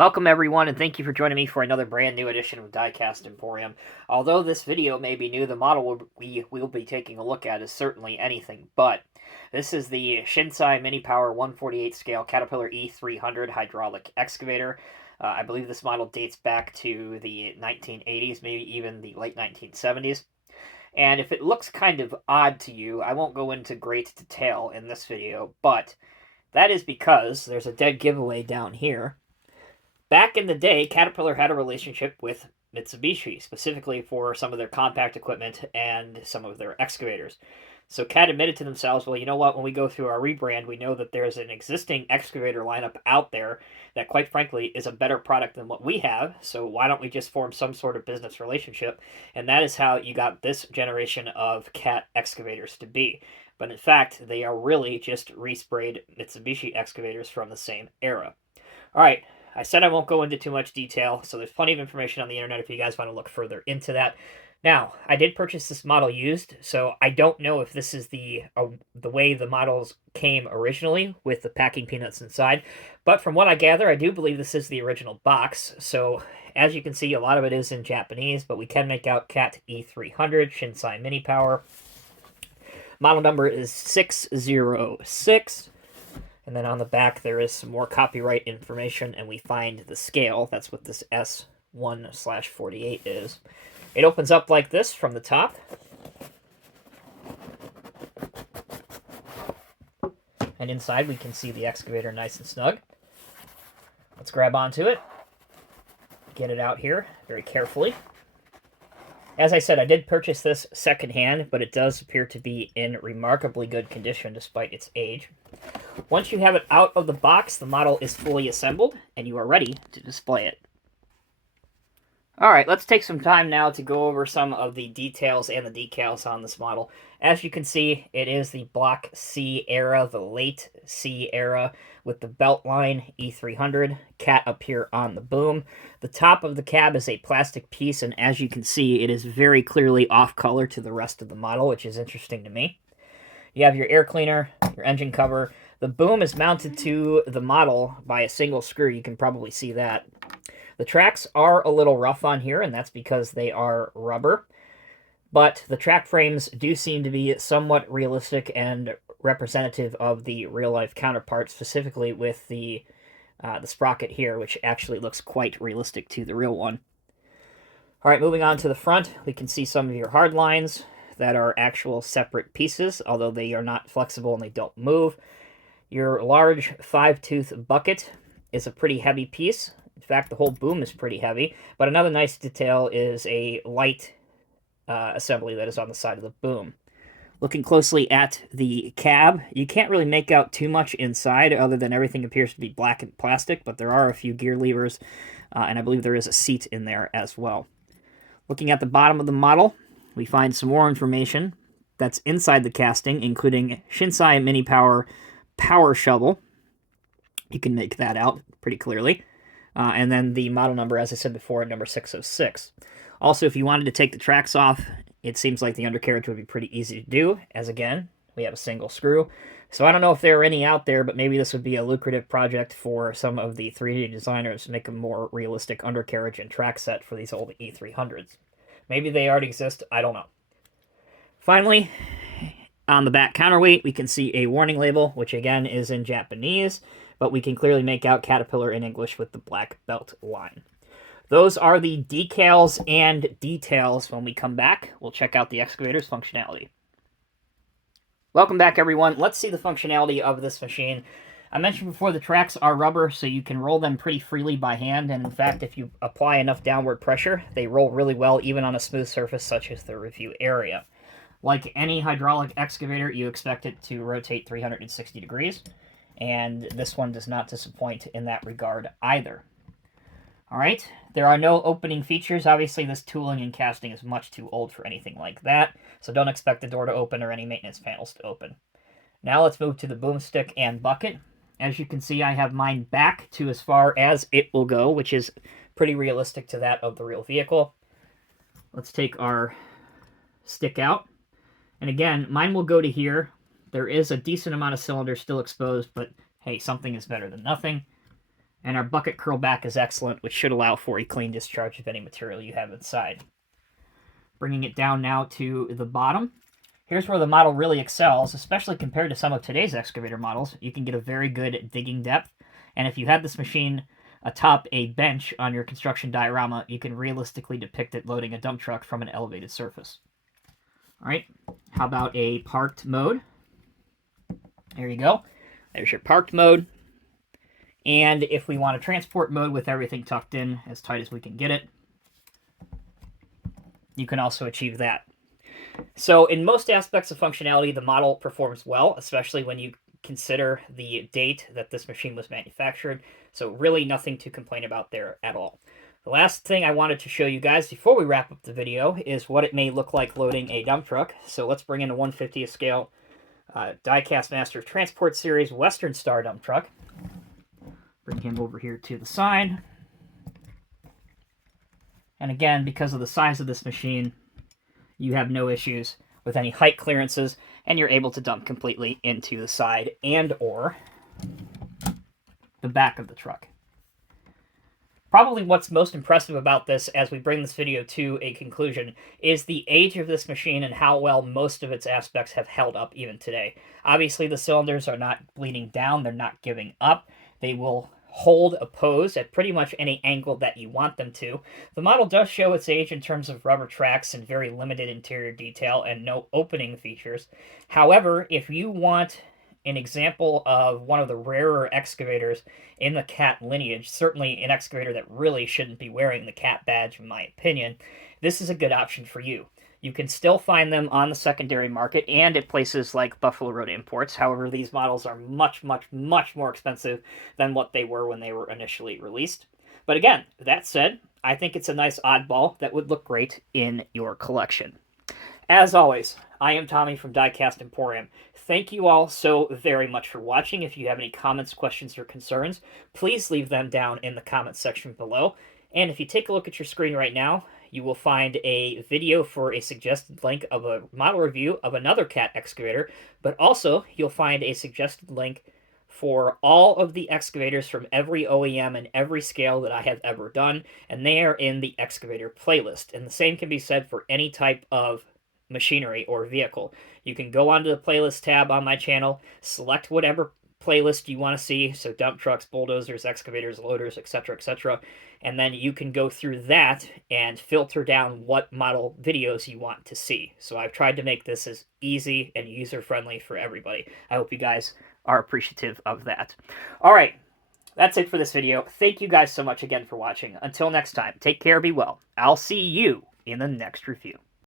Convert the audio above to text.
Welcome everyone, and thank you for joining me for another brand new edition of Diecast Emporium. Although this video may be new, the model we will be taking a look at is certainly anything but. This is the Shinsei Mini Power 148 scale Caterpillar E300 hydraulic excavator. I believe this model dates back to the 1980s, maybe even the late 1970s. And if it looks kind of odd to you, I won't go into great detail in this video, but that is because there's a dead giveaway down here. Back in the day, Caterpillar had a relationship with Mitsubishi, specifically for some of their compact equipment and some of their excavators. So Cat admitted to themselves, well, you know what, when we go through our rebrand, we know that there's an existing excavator lineup out there that, quite frankly, is a better product than what we have, so why don't we just form some sort of business relationship? And that is how you got this generation of Cat excavators to be. But in fact, they are really just resprayed Mitsubishi excavators from the same era. All right. I said I won't go into too much detail, so there's plenty of information on the internet if you guys want to look further into that. Now, I did purchase this model used, so I don't know if this is the way the models came originally with the packing peanuts inside, but from what I gather, I do believe this is the original box. So as you can see, a lot of it is in Japanese, but we can make out Cat E300 Shinsei Mini Power. Model number is 606. And then on the back, there is some more copyright information, and we find the scale. That's what this S1/48 is. It opens up like this from the top. And inside, we can see the excavator nice and snug. Let's grab onto it. Get it out here very carefully. As I said, I did purchase this secondhand, but it does appear to be in remarkably good condition despite its age. Once you have it out of the box, the model is fully assembled, and you are ready to display it. Alright, let's take some time now to go over some of the details and the decals on this model. As you can see, it is the Block C era, the late C era, with the belt line E300, Cat up here on the boom. The top of the cab is a plastic piece, and as you can see, it is very clearly off-color to the rest of the model, which is interesting to me. You have your air cleaner, your engine cover. The boom is mounted to the model by a single screw. You can probably see that. The tracks are a little rough on here, and that's because they are rubber. But the track frames do seem to be somewhat realistic and representative of the real-life counterparts, specifically with the sprocket here, which actually looks quite realistic to the real one. All right, moving on to the front, we can see some of your hard lines that are actual separate pieces, although they are not flexible and they don't move. Your large 5-tooth bucket is a pretty heavy piece. In fact, the whole boom is pretty heavy. But another nice detail is a light assembly that is on the side of the boom. Looking closely at the cab, you can't really make out too much inside other than everything appears to be black and plastic, but there are a few gear levers, and I believe there is a seat in there as well. Looking at the bottom of the model, we find some more information that's inside the casting, including Shinsei Mini Power Power Shovel. You can make that out pretty clearly. And then the model number, as I said before, number 606. Also, if you wanted to take the tracks off, it seems like the undercarriage would be pretty easy to do, as again, we have a single screw. So I don't know if there are any out there, but maybe this would be a lucrative project for some of the 3D designers to make a more realistic undercarriage and track set for these old E300s. Maybe they already exist, I don't know. Finally, on the back counterweight, we can see a warning label, which again is in Japanese, but we can clearly make out Caterpillar in English with the black belt line. Those are the decals and details. When we come back, we'll check out the excavator's functionality. Welcome back, everyone. Let's see the functionality of this machine. I mentioned before the tracks are rubber, so you can roll them pretty freely by hand, and in fact, if you apply enough downward pressure, they roll really well, even on a smooth surface such as the review area. Like any hydraulic excavator, you expect it to rotate 360 degrees, and this one does not disappoint in that regard either. Alright, there are no opening features. Obviously, this tooling and casting is much too old for anything like that, so don't expect the door to open or any maintenance panels to open. Now let's move to the boomstick and bucket. As you can see, I have mine back to as far as it will go, which is pretty realistic to that of the real vehicle. Let's take our stick out. And again, mine will go to here. There is a decent amount of cylinders still exposed, but hey, something is better than nothing. And our bucket curl back is excellent, which should allow for a clean discharge of any material you have inside. Bringing it down now to the bottom. Here's where the model really excels, especially compared to some of today's excavator models. You can get a very good digging depth, and if you had this machine atop a bench on your construction diorama, you can realistically depict it loading a dump truck from an elevated surface. All right, how about a parked mode? There you go. There's your parked mode. And if we want a transport mode with everything tucked in as tight as we can get it, you can also achieve that. So in most aspects of functionality, the model performs well, especially when you consider the date that this machine was manufactured. So really nothing to complain about there at all. The last thing I wanted to show you guys before we wrap up the video is what it may look like loading a dump truck. So let's bring in a 1/50th scale Diecast Master Transport Series Western Star dump truck. Bring him over here to the side. And again, because of the size of this machine, you have no issues with any height clearances, and you're able to dump completely into the side and or the back of the truck. Probably what's most impressive about this as we bring this video to a conclusion is the age of this machine and how well most of its aspects have held up even today. Obviously, the cylinders are not bleeding down, they're not giving up. They will hold a pose at pretty much any angle that you want them to. The model does show its age in terms of rubber tracks and very limited interior detail and no opening features. However, if you want an example of one of the rarer excavators in the Cat lineage, certainly an excavator that really shouldn't be wearing the Cat badge in my opinion, this is a good option for you. You can still find them on the secondary market and at places like Buffalo Road Imports. However, these models are much, much, much more expensive than what they were when they were initially released. But again, that said, I think it's a nice oddball that would look great in your collection. As always, I am Tommy from Diecast Emporium. Thank you all so very much for watching. If you have any comments, questions, or concerns, please leave them down in the comments section below. And if you take a look at your screen right now, you will find a video for a suggested link of a model review of another Cat excavator, but also you'll find a suggested link for all of the excavators from every OEM and every scale that I have ever done, and they are in the excavator playlist. And the same can be said for any type of machinery or vehicle. You can go onto the playlist tab on my channel, select whatever playlist you want to see, so dump trucks, bulldozers, excavators, loaders, etc., and then you can go through that and filter down what model videos you want to see. So I've tried to make this as easy and user-friendly for everybody. I hope you guys are appreciative of that. All right, that's it for this video. Thank you guys so much again for watching. Until next time, take care, be well. I'll see you in the next review.